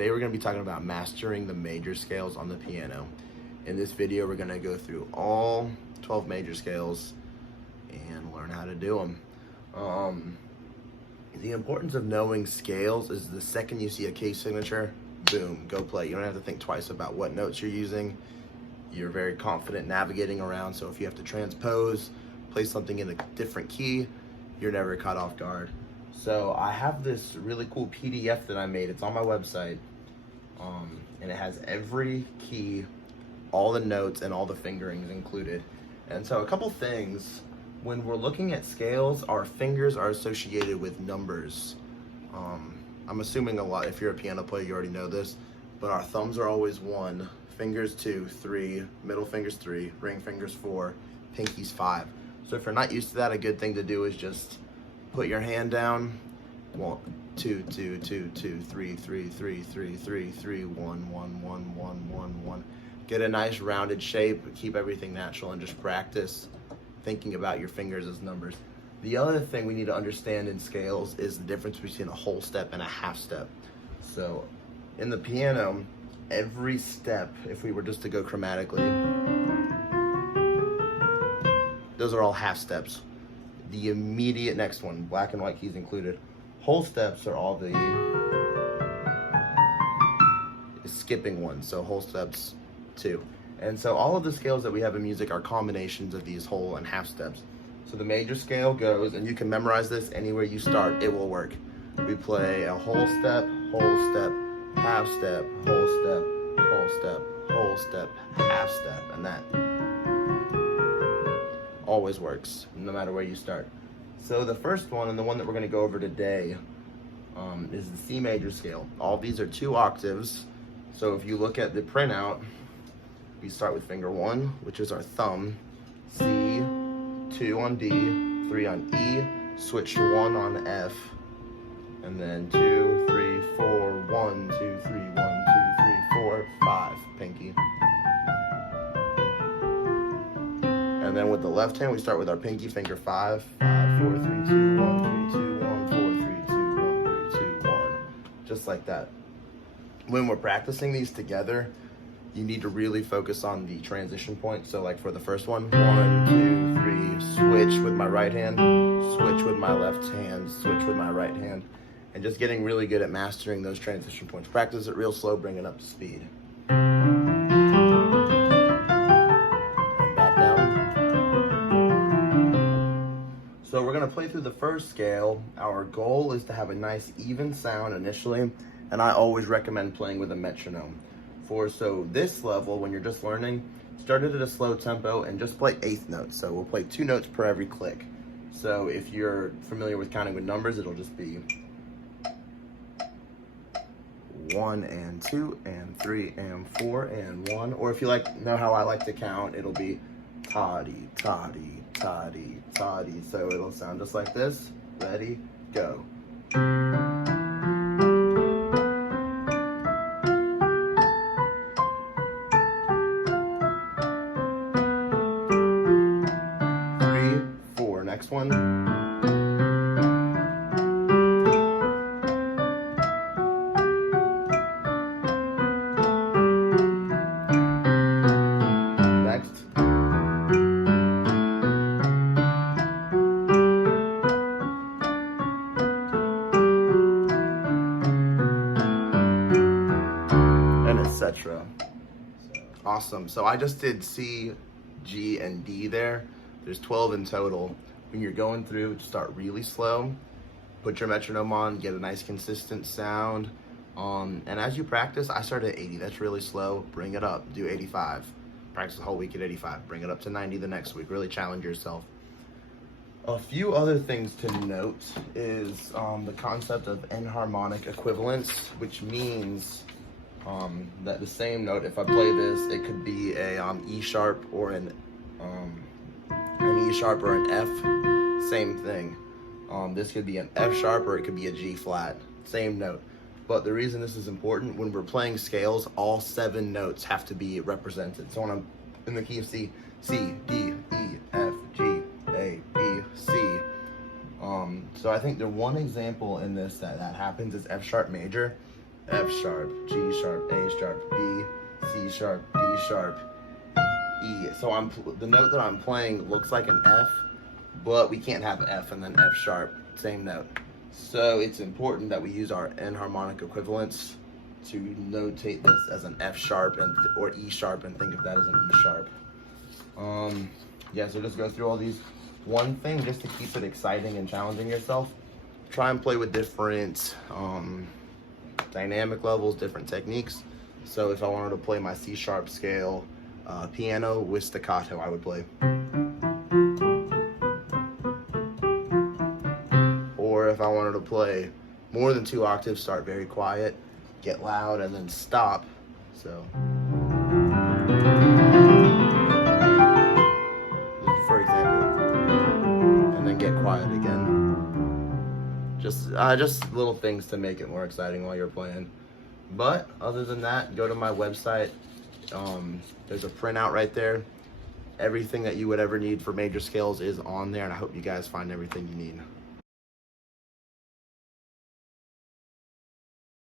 Today we're going to be talking about mastering the major scales on the piano. In this video we're going to go through all 12 major scales and learn how to do them. The importance of knowing scales is the second you see a key signature, boom, go play. You don't have to think twice about what notes you're using. You're very confident navigating around, so if you have to transpose, play something in a different key, you're never caught off guard. So I have this really cool PDF that I made. It's on my website, and it has every key, all the notes, and all the fingerings included. And so a couple things, when we're looking at scales, our fingers are associated with numbers. I'm assuming a lot, if you're a piano player, you already know this, but our thumbs are always 1, fingers 2, 3, middle fingers 3, ring fingers 4, pinkies 5. So if you're not used to that, a good thing to do is just put your hand down, 1, 2, 2, 2, 2, 3, 3, 3, 3, 3, 3, 1, 1, 1, 1, 1, 1. Get a nice rounded shape, keep everything natural, and just practice thinking about your fingers as numbers. The other thing we need to understand in scales is the difference between a whole step and a half step. So in the piano, every step, if we were just to go chromatically, those are all half steps. The immediate next one, black and white keys included, whole steps are all the skipping ones, so whole steps 2. And so all of the scales that we have in music are combinations of these whole and half steps. So the major scale goes, and you can memorize this anywhere you start, it will work. We play a whole step, half step, whole step, whole step, whole step, half step, and that always works, no matter where you start. So the first one, and the one that we're going to go over today, is the C major scale. All these are 2 octaves. So if you look at the printout, we start with finger 1, which is our thumb, C, 2 on D, 3 on E, switch to 1 on F, and then 2, 3, 4, 1, 2, 3, 1, 2, 3, 4, 5, pinky. And then with the left hand, we start with our pinky finger 5, 5, 4, 3, 2, 1, 3, 2, 1, 4, 3, 2, 1, 3, 2, 1, just like that. When we're practicing these together, you need to really focus on the transition point. So like for the first one, 1, 2, 3, switch with my right hand, switch with my left hand, switch with my right hand, and just getting really good at mastering those transition points. Practice it real slow, bring it up to speed. So we're gonna play through the first scale. Our goal is to have a nice even sound initially, and I always recommend playing with a metronome. So this level, when you're just learning, start it at a slow tempo and just play 8th notes. So we'll play 2 notes per every click. So if you're familiar with counting with numbers, it'll just be 1 and 2 and 3 and 4 and 1. Or if you know how I like to count, it'll be toddy, toddy, toddy, toddy. So it'll sound just like this. Ready, go. Next one. Next. And etc. Awesome. So I just did C, G, and D there. There's 12 in total. When you're going through, start really slow, put your metronome on, get a nice consistent sound. And as you practice, I start at 80, that's really slow, bring it up, do 85. Practice the whole week at 85, bring it up to 90 the next week, really challenge yourself. A few other things to note is the concept of enharmonic equivalence, which means that the same note, if I play this, it could be a E sharp or an E sharp or an F, same thing. This could be an F sharp or it could be a G flat, same note. But the reason this is important, when we're playing scales, all 7 notes have to be represented. So when I'm in the key of C, C, D, E, F, G, A, B, C. So I think the one example in this that happens is F sharp major. F sharp, G sharp, A sharp, B, C sharp, D sharp, E. So the note that I'm playing looks like an F, but we can't have an F and then F sharp, same note. So it's important that we use our enharmonic equivalents to notate this as an F sharp or E sharp and think of that as an E sharp. Yeah, so just go through all these. One thing just to keep it exciting and challenging yourself, try and play with different dynamic levels, different techniques. So if I wanted to play my C sharp scale piano with staccato, I would play. Or if I wanted to play more than 2 octaves, start very quiet, get loud, and then stop. So, for example, and then get quiet again. Just little things to make it more exciting while you're playing. But other than that, go to my website. There's a printout right there. Everything that you would ever need for major scales is on there, and I hope you guys find everything you need.